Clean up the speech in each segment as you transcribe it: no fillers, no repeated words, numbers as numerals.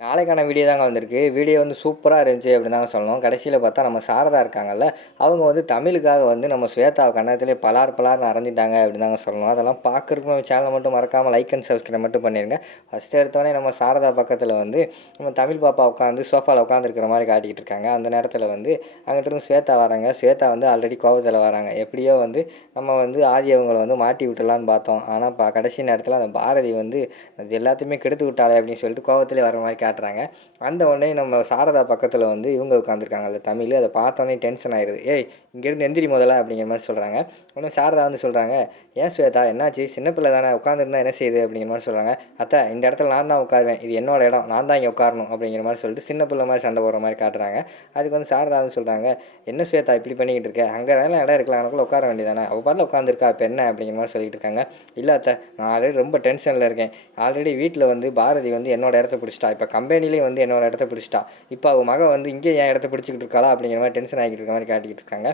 நாளைக்கான வீடியோ தாங்க வந்திருக்கு. வீடியோ வந்து சூப்பரா இருந்துச்சு அப்படின்னு தாங்க சொல்லணும். கடைசியில பார்த்தா நம்ம சாரதா இருக்காங்கல்ல, அவங்க வந்து தமிழுக்காக வந்து நம்ம ஸ்வேதாவ கன்னத்திலே பலார் பலார்ன்னு அறைஞ்சிட்டாங்க அப்படின்னு தாங்க சொல்லணும். அதெல்லாம் பார்க்கறதுக்கு நம்ம சேனலை மட்டும் மறக்காம லைக் அண்ட் சப்ஸ்கிரைப் மட்டும் பண்ணிருங்க. ஃபர்ஸ்ட் எடுத்தோடனே நம்ம சாரதா பக்கத்துல வந்து நம்ம தமிழ் பாப்பா உட்காந்து சோஃபால உட்காந்துருக்கிற மாரி காட்டிக்கிட்டு இருக்காங்க. அந்த நேரத்துல வந்து அங்கிட்டிருந்து ஸ்வேதா வராங்க. ஸ்வேதா வந்து ஆல்ரெடி கோவத்துல வராங்க. எப்படியோ வந்து நம்ம வந்து ஆதி அவங்கள வந்து மாட்டி விட்டுறலான்னு பார்த்தோம். ஆனா கடைசி நேரத்துல அந்த பாரதி வந்து அது எல்லாத்தையுமே கெடுத்து விட்டாளே அப்படின்னு சொல்லிட்டு கோவத்திலே வர மாரி காட்டுறாங்க. அந்த உடனே நம்ம சாரதா பக்கத்தில் வந்து இவங்க உட்காந்துருக்காங்கல்ல தமிழ், அதை பார்த்தோன்னே டென்ஷன் ஆயிடுது. ஏய், இங்கேருந்து எந்திரி முதல்ல அப்படிங்கிற மாதிரி சொல்கிறாங்க. உடனே சாரதா வந்து சொல்கிறாங்க, ஏன் ஸ்வேதா என்னாச்சு, சின்ன பிள்ளை தானே உட்காந்துருந்தா என்ன செய்யுது அப்படிங்கிற மாதிரி சொல்கிறாங்க. அத்தை, இந்த இடத்துல நான் தான் உட்காருவேன், இது என்னோட இடம், நான் தான் இங்கே உட்காரணும் அப்படிங்கிற மாதிரி சொல்லிட்டு சின்ன பிள்ளை மாதிரி சண்டை போடுற மாதிரி காட்டுறாங்க. அதுக்கு வந்து சாரதா வந்து சொல்கிறாங்க, என்ன ஸ்வேதா இப்படி பண்ணிக்கிட்டு இருக்க, அங்கே வேலை இடம் இருக்கலாம், எனக்குள்ள உட்கார வேண்டியதானே, அவள் பாட்டில் உட்காந்துருக்கா, இப்போ என்ன அப்படிங்கிற மாதிரி சொல்லிட்டு இருக்காங்க. இல்லை அத்தை, நான் ஆல்ரெடி ரொம்ப டென்ஷனில் இருக்கேன். ஆல்ரெடி வீட்டில் வந்து பாரதி வந்து என்னோட இடத்த பிடிச்சிட்டா, இப்போ கம்பெனிலேயும் வந்து என்னோட இடத்த பிடிச்சிட்டா, இப்போ அவள் மக வந்து இங்கே என் இடத்த பிடிச்சிக்கிட்டு இருக்காளா அப்படிங்கிற மாதிரி டென்ஷன் ஆகிட்டு இருக்க மாதிரி காட்டிக்கிட்டு இருக்காங்க.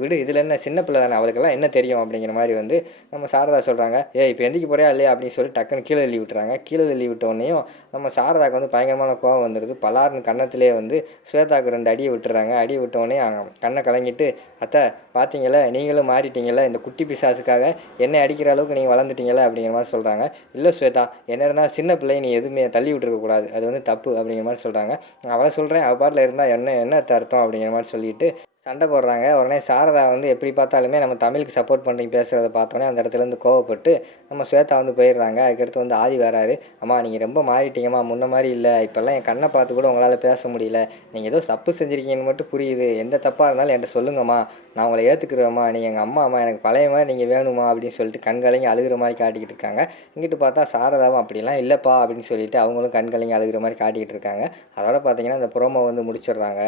விடு, இதில் என்ன, சின்ன பிள்ளை தானே, அவளுக்கெல்லாம் என்ன தெரியும் அப்படிங்கிற மாதிரி வந்து நம்ம சாரதா சொல்கிறாங்க. இப்போ எந்திரிக்க போறியா இல்லையா அப்படின்னு சொல்லி டக்குன்னு கீழே தள்ளி விட்டுறாங்க. கீழே தள்ளி விட்ட உடனேயும் நம்ம சாரதாக்கு வந்து பயங்கரமான கோவம் வந்துடுது. பலார்னு கன்னத்திலே வந்து ஸ்வேதாக்கு 2 அடியை விட்டுறாங்க. அடி விட்டோடனே கண்ணை கலங்கிட்டு, அத்தை பார்த்தீங்களா, நீங்களும் மாறிட்டீங்களா, இந்த குட்டி பிசாசுக்காக என்னை அடிக்கிற அளவுக்கு நீங்கள் வளர்ந்துட்டீங்களா அப்படிங்கிற மாதிரி சொல்கிறாங்க. இல்லை ஸ்வேதா, என்ன இருந்தால் சின்ன பிள்ளை நீ எதுவுமே தள்ளி விட்டுருக்கக்கூடாது, அது வந்து தப்பு அப்படிங்கிற மாதிரி சொல்கிறாங்க. அவளை சொல்கிறேன், அவள் பாட்டில் இருந்தால் என்ன அர்த்தம் அப்படிங்கிற மாதிரி சொல்லிட்டு சண்டை போடுறாங்க. உடனே சாரதா வந்து எப்படி பார்த்தாலுமே நம்ம தமிழுக்கு சப்போர்ட் பண்ணி பேசுகிறத பார்த்தோன்னே அந்த இடத்துலேருந்து கோவப்பட்டு நம்ம ஸ்வேதா வந்து போயிடுறாங்க. அதுக்கடுத்து வந்து ஆதி வராரு. அம்மா, நீங்கள் ரொம்ப மாறிட்டீங்கம்மா, முன்ன மாதிரி இல்லை, இப்போல்லாம் என் கண்ணை பார்த்து கூட உங்களால் பேச முடியல, நீங்கள் ஏதோ தப்பு செஞ்சுருக்கீங்கன்னு மட்டும் புரியுது, எந்த தப்பாக இருந்தாலும் என்கிட்ட சொல்லுங்கம்மா, நான் உங்களை ஏற்றுக்குறேம்மா, நீங்கள் எங்கள் அம்மா, எனக்கு பழைய மாதிரி நீங்கள் வேணுமா அப்படின்னு சொல்லிட்டு கண்கலங்கி அழுகிற மாதிரி காட்டிக்கிட்டு இருக்காங்க. இங்கிட்டு பார்த்தா சாரதாவும் அப்படிலாம் இல்லைப்பா அப்படின்னு சொல்லிட்டு அவங்களும் கண்கலங்கி அழுகிற மாதிரி காட்டிக்கிட்டு இருக்காங்க. அதோட பார்த்தீங்கன்னா இந்த ப்ரோமோ வந்து முடிச்சிடுறாங்க.